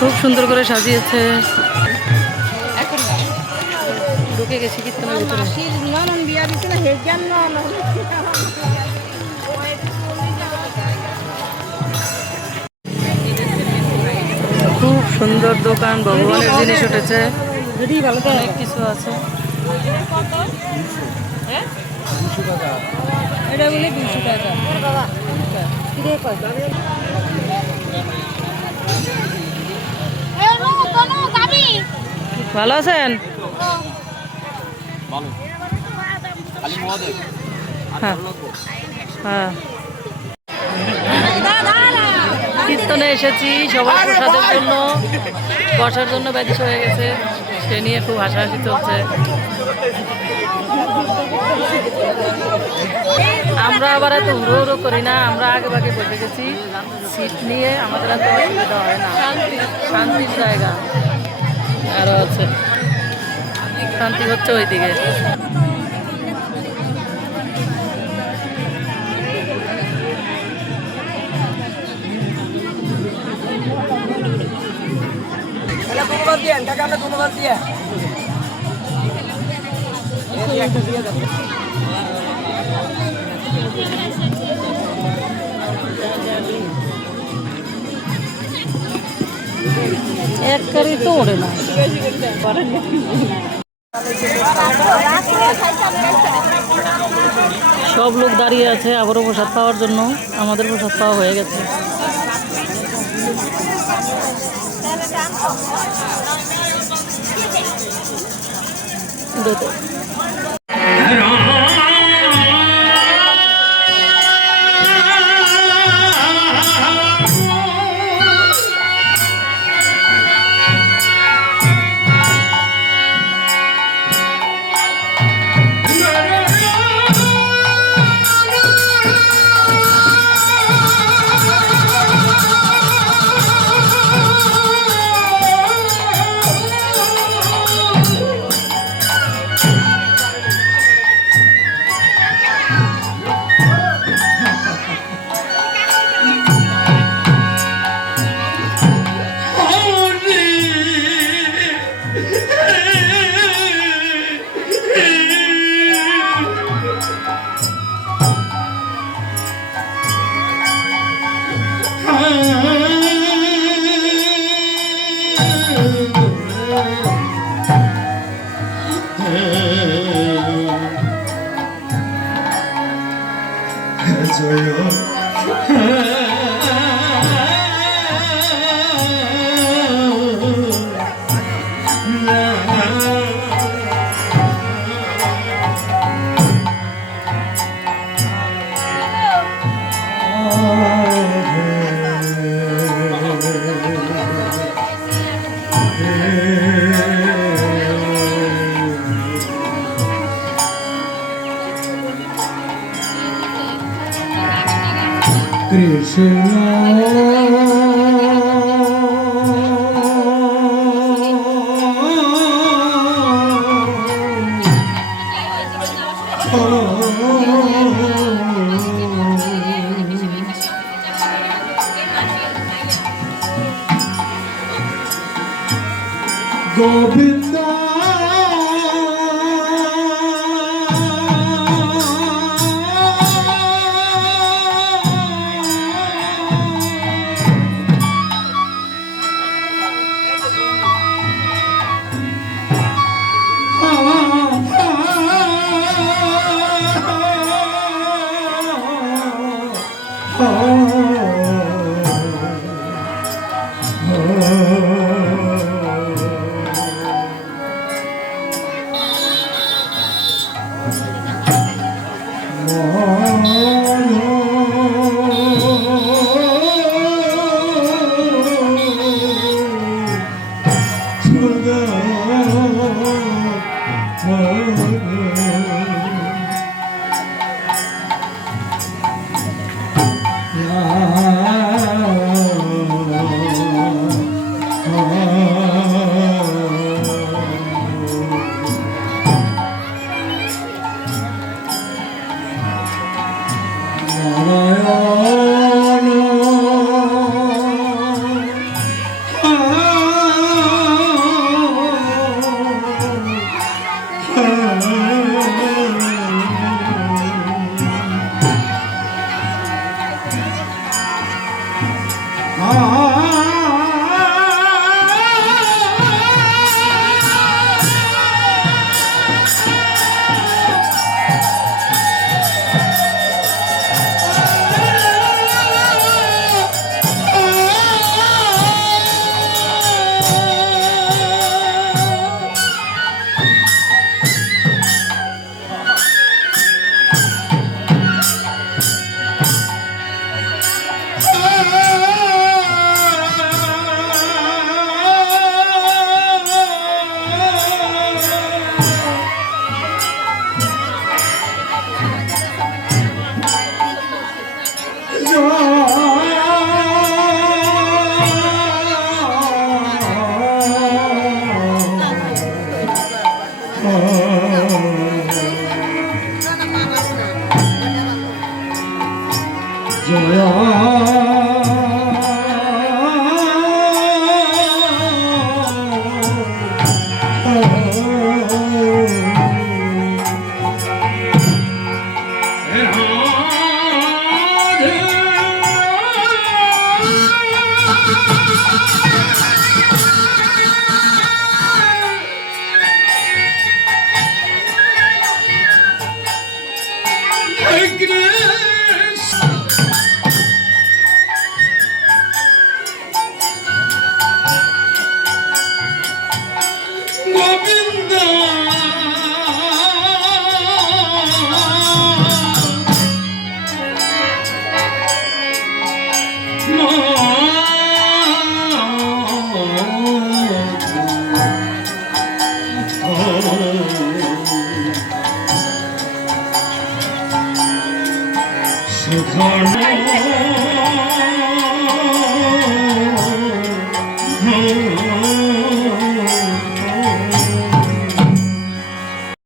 খুব সুন্দর করে সাজিয়েছে। ঢুকে গেছি কীর্তনের ভিতরে। খুব সুন্দর দোকান, ভগবানের জিনিস উঠেছে, অনেক কিছু আছে। ভালো আছেন? হ্যাঁ হ্যাঁ, কীর্তনে এসেছি সবাই প্রসাদের জন্য, বসার জন্য ব্যাধিস হয়ে গেছে, সে নিয়ে খুব হাসাহাসি চলছে। আমরা আবার এত হুড়ো হুড়ো করি না, আমরা আগে ভাগে বসে গেছি সিট নিয়ে, আমাদের এত অসুবিধা হয় না, শান্তির জায়গা। আরও আছে শান্তি হচ্ছে ওইদিকে। এক কারি তো ওড়ে না। সব লোক দাঁড়িয়ে আছে আবারও প্রসাদ পাওয়ার জন্য। আমাদের প্রসাদ পাওয়া হয়ে গেছে। Govinda সুধন